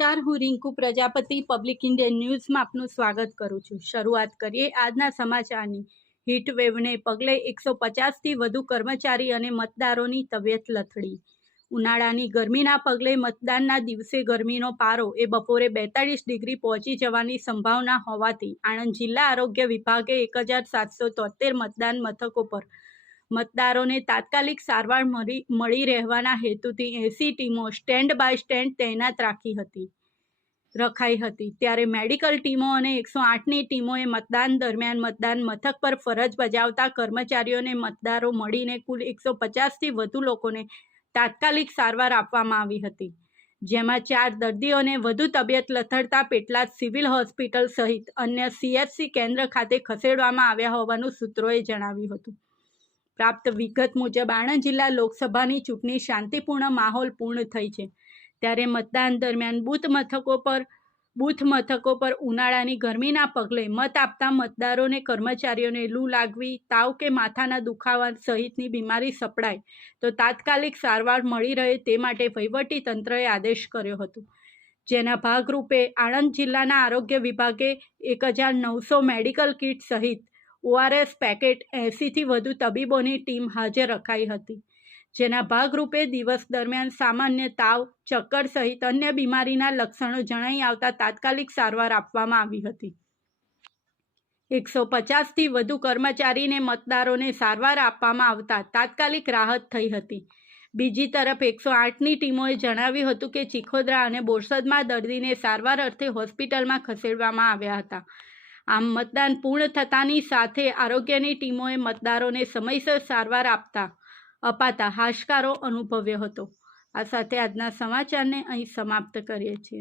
નમસ્કાર, હું Rinku Prajapati public Indian ન્યૂઝમાં આપનું સ્વાગત કરું છું। શરૂઆત કરીએ આજના સમાચારની। હીટ વેવને પગલે 150થી વધુ કર્મચારી અને મતદારોની તબિયત લથડી। ઉનાળાની ગરમીના પગલે મતદાનના દિવસે ગરમીનો પારો એ બપોરે 42 ડિગ્રી પહોંચી જવાની સંભાવના હોવાથી આણંદ જિલ્લા આરોગ્ય વિભાગે 1773 મતદાન મથકો પર મતદારોને તાત્કાલિક સારવાર મળી રહેવાના હેતુથી 80 ટીમો સ્ટેન્ડ બાય સ્ટેન્ડ તૈનાત રખાઈ હતી। ત્યારે મેડિકલ ટીમો અને 108ની ટીમોએ મતદાન દરમિયાન મતદાન મથક પર ફરજ બજાવતા કર્મચારીઓને મતદારો મળીને કુલ 150થી વધુ લોકોને તાત્કાલિક સારવાર આપવામાં આવી હતી, જેમાં 4 દર્દીઓને વધુ તબિયત લથડતા પેટલાદ સિવિલ હોસ્પિટલ સહિત અન્ય CHC કેન્દ્ર ખાતે ખસેડવામાં આવ્યા હોવાનું સૂત્રોએ જણાવ્યું હતું। પ્રાપ્ત વિગત મુજબ આણંદ જિલ્લા લોકસભાની ચૂંટણી શાંતિપૂર્ણ માહોલ પૂર્ણ થઈ છે, ત્યારે મતદાન દરમિયાન બૂથ મથકો પર ઉનાળાની ગરમીના પગલે મત આપતા મતદારોને કર્મચારીઓને લૂ લાગવી, તાવ કે માથાના દુખાવા સહિતની બીમારી સપડાય તો તાત્કાલિક સારવાર મળી રહે તે માટે વહીવટી તંત્રએ આદેશ કર્યો હતો, જેના ભાગરૂપે આણંદ જિલ્લાના આરોગ્ય વિભાગે 1900 મેડિકલ કિટ સહિત ORS પેકેટ 80થી વધુ તબીબોની ટીમ હાજર રખાઈ હતી, જેના ભાગરૂપે દિવસ દરમિયાન સામાન્ય તાવ, ચક્કર સહિત અન્ય બીમારીના લક્ષણો જણાઈ આવતા તાત્કાલિક સારવાર આપવામાં આવી હતી। 150થી વધુ કર્મચારીને મતદારોને સારવાર આપવામાં આવતા તાત્કાલિક રાહત થઈ હતી। બીજી તરફ 108ની ટીમોએ જણાવ્યું હતું કે ચીખોદરા અને બોરસદમાં દર્દીને સારવાર અર્થે હોસ્પિટલમાં ખસેડવામાં આવ્યા હતા। આમ મતદાન પૂર્ણ થતાની સાથે આરોગ્યની ટીમોએ મતદારોને સમયસર સારવાર અપાતા હાશકારો અનુભવ્યો હતો। આ સાથે આજના સમાચારને અહીં સમાપ્ત કરીએ છીએ।